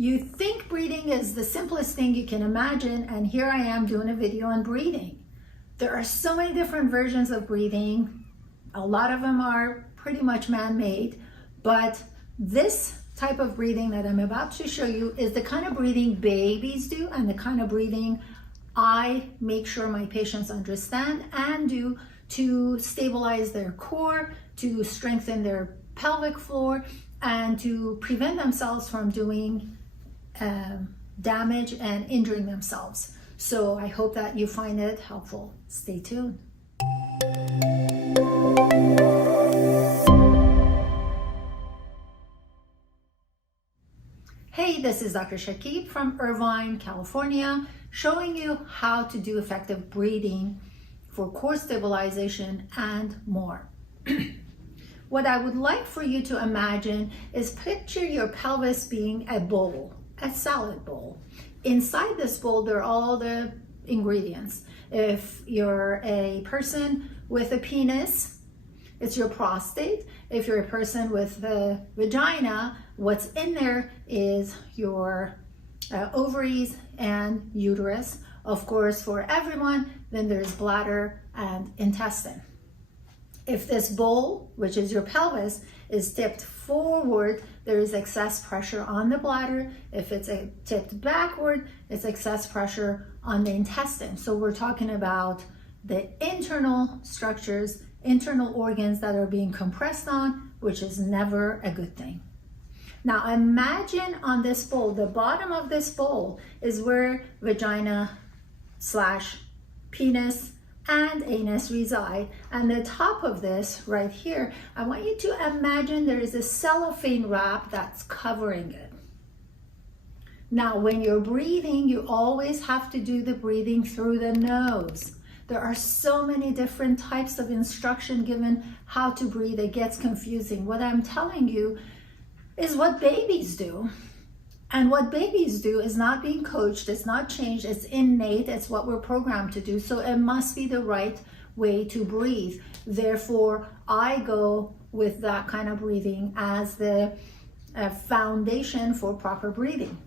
You think breathing is the simplest thing you can imagine, and here I am doing a video on breathing. There are so many different versions of breathing. A lot of them are pretty much man-made, but this type of breathing that I'm about to show you is the kind of breathing babies do and the kind of breathing I make sure my patients understand and do to stabilize their core, to strengthen their pelvic floor, and to prevent themselves from doing damage and injuring themselves. So I hope that you find it helpful. Stay tuned. Hey, this is Dr. Shakib from Irvine, California, showing you how to do effective breathing for core stabilization and more. What I would like for you to imagine is picture your pelvis being a bowl, a salad bowl. Inside this bowl, there are all the ingredients. If you're a person with a penis, it's your prostate. If you're a person with a vagina, what's in there is your ovaries and uterus. Of course, for everyone, then there's bladder and intestine. If this bowl, which is your pelvis, is tipped forward, there is excess pressure on the bladder. If it's tipped backward, it's excess pressure on the intestine. So we're talking about the internal structures, internal organs that are being compressed on, which is never a good thing. Now imagine on this bowl, the bottom of this bowl is where vagina / penis and anus reside, and the top of this right here, I want you to imagine there is a cellophane wrap that's covering it. Now when you're breathing, you always have to do the breathing through the nose. There are so many different types of instruction given how to breathe, it gets confusing. What I'm telling you is what babies do. And what babies do is not being coached, it's not changed, it's innate, it's what we're programmed to do. So it must be the right way to breathe. Therefore, I go with that kind of breathing as the foundation for proper breathing.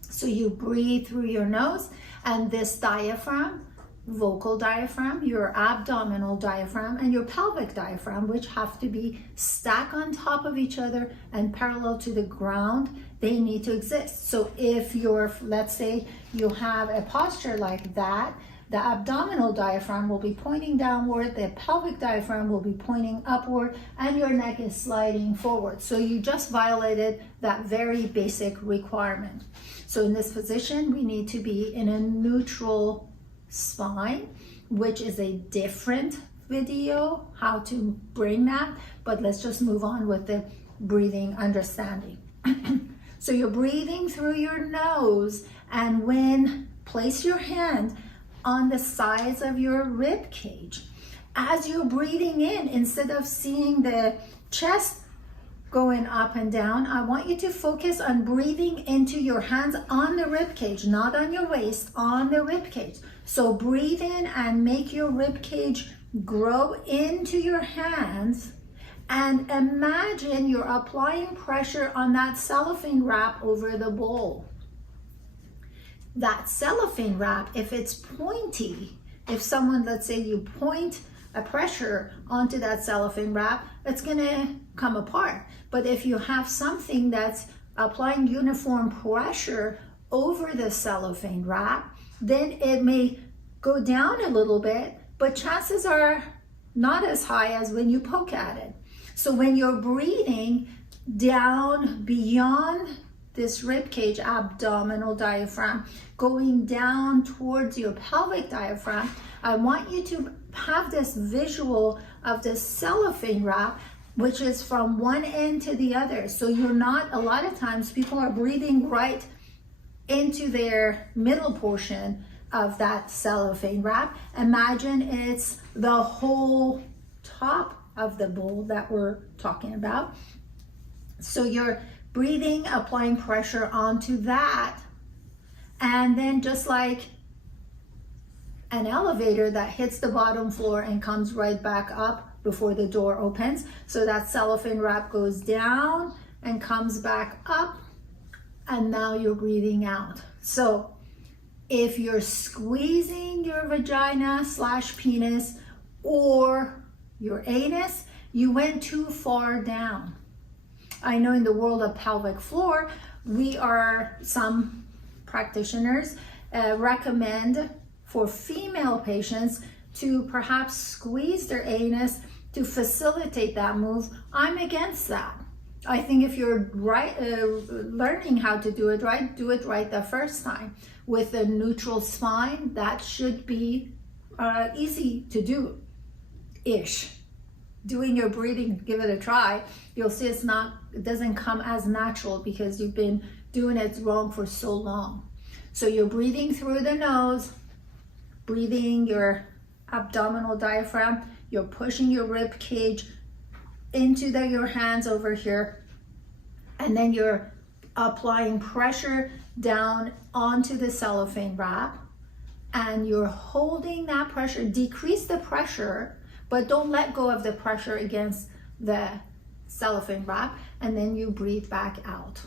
So you breathe through your nose, and this diaphragm, vocal diaphragm, your abdominal diaphragm, and your pelvic diaphragm, which have to be stacked on top of each other and parallel to the ground, they need to exist. So if let's say you have a posture like that, the abdominal diaphragm will be pointing downward, the pelvic diaphragm will be pointing upward, and your neck is sliding forward. So you just violated that very basic requirement. So in this position, we need to be in a neutral spine, which is a different video, how to bring that, but let's just move on with the breathing understanding. So you're breathing through your nose, and place your hand on the sides of your rib cage. As you're breathing in, instead of seeing the chest going up and down, I want you to focus on breathing into your hands on the rib cage, not on your waist, on the rib cage. So breathe in and make your rib cage grow into your hands, and imagine you're applying pressure on that cellophane wrap over the bowl. That cellophane wrap, if it's pointy, if someone, let's say you point a pressure onto that cellophane wrap, it's gonna come apart. But if you have something that's applying uniform pressure over the cellophane wrap, then it may go down a little bit, but chances are not as high as when you poke at it. So when you're breathing down beyond this rib cage, abdominal diaphragm, going down towards your pelvic diaphragm, I want you to have this visual of this cellophane wrap, which is from one end to the other. So you're not, a lot of times people are breathing right into their middle portion of that cellophane wrap. Imagine it's the whole top of the bowl that we're talking about. So you're breathing, applying pressure onto that, and then just like an elevator that hits the bottom floor and comes right back up before the door opens, so that cellophane wrap goes down and comes back up and now you're breathing out. So if you're squeezing your vagina/penis or your anus, you went too far down. I know in the world of pelvic floor, some practitioners recommend for female patients to perhaps squeeze their anus to facilitate that move. I'm against that. I think if you're learning how to do it right the first time. With a neutral spine, that should be easy to do-ish. Doing your breathing, give it a try. You'll see it doesn't come as natural because you've been doing it wrong for so long. So you're breathing through the nose, breathing your abdominal diaphragm, you're pushing your rib cage into your hands over here, and then you're applying pressure down onto the cellophane wrap, and you're holding that pressure. Decrease the pressure, but don't let go of the pressure against the cellophane wrap, and then you breathe back out.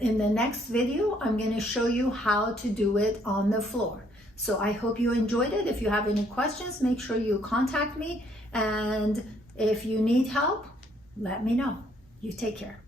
In the next video, I'm going to show you how to do it on the floor. So I hope you enjoyed it. If you have any questions, make sure you contact me, and if you need help, let me know. You take care.